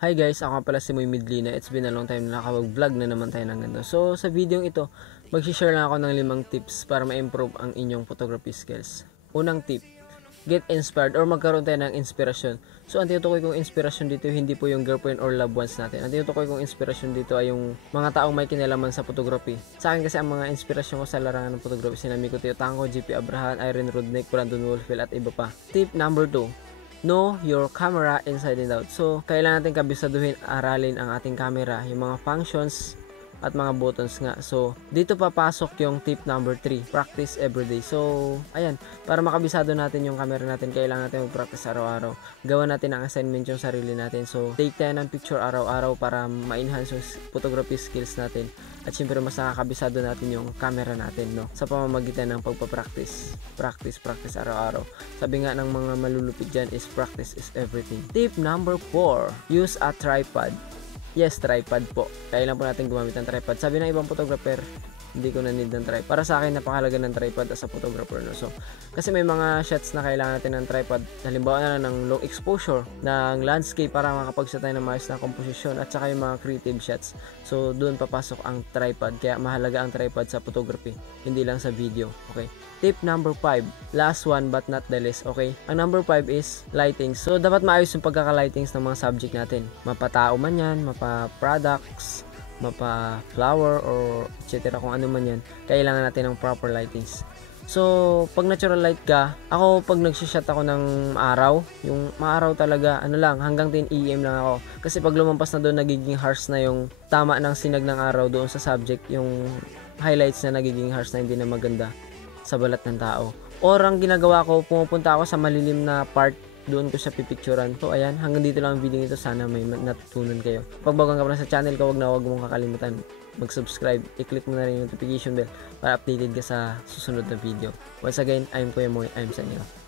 Hi guys, ako nga pala si Moy Midlina. It's been a long time na nakapag-vlog na naman tayo ng ganito. So sa video ito, mag-share lang ako ng 5 tips para ma-improve ang inyong photography skills. Unang tip, get inspired or magkaroon tayo ng inspirasyon. So ang tinutukoy kong inspirasyon dito hindi po yung girlfriend or loved ones natin. Ang tinutukoy kong inspirasyon dito ay yung mga taong may kinalaman sa photography. Sa akin kasi ang mga inspirasyon ko sa larangan ng photography, sina Miko Teo Tango, GP Abrahan, Irene Rudnick, Brandon Wolfield at iba pa. Tip number 2, know your camera inside and out. So, kailangan natin kabisaduhin, aralin ang ating camera, yung mga functions at mga buttons nga. So, dito papasok yung tip number 3, practice everyday. So, ayan, para makabisado natin yung camera natin, kailangan natin mag-practice araw-araw. Gawa natin ang assignment yung sarili natin. So, take tayo ng picture araw-araw para ma-enhance yung photography skills natin. At syempre mas nakakabisado natin yung camera natin, no? Sa pamamagitan ng pagpapractice. Practice araw-araw. Sabi nga ng mga malulupit dyan is practice is everything. Tip number 4, use a tripod. Yes, tripod po. Kailan po natin gumamit ng tripod. Sabi ng ibang photographer, hindi ko na need ng tripod. Para sa akin, napakahalaga ng tripod as a photographer, no? So, kasi may mga shots na kailangan natin ng tripod. Halimbawa na lang ng low exposure, ng landscape para makapag-shot tayo ng maayos na komposisyon at saka yung mga creative shots. So, doon papasok ang tripod. Kaya mahalaga ang tripod sa photography, hindi lang sa video. Okay? Tip number 5, last one but not the least, okay? Ang number 5 is lighting. So, dapat maayos yung pagkaka-lightings ng mga subject natin. Mapa-tao man yan, mapa-products, mapa-flower, or etc. Kung ano man yan, kailangan natin ng proper lightings. So, pag natural light ka, ako pag nagsishot ako ng araw, yung maaraw talaga, ano lang, hanggang 10 AM lang ako. Kasi pag lumampas na doon, nagiging harsh na yung tama ng sinag ng araw doon sa subject, yung highlights na nagiging harsh na hindi na maganda sa balat ng tao. Or ang ginagawa ko, pumupunta ako sa malilim na part, doon ko siya pipicturan. So ayan, hanggang dito lang ang video nito. Sana may natutunan kayo. Pag bago ka pa sa channel ko, wag mong kakalimutan mag-subscribe. I-click mo na rin yung notification bell para updated ka sa susunod na video. Once again, I'm Kuya Moy. I'm signing off.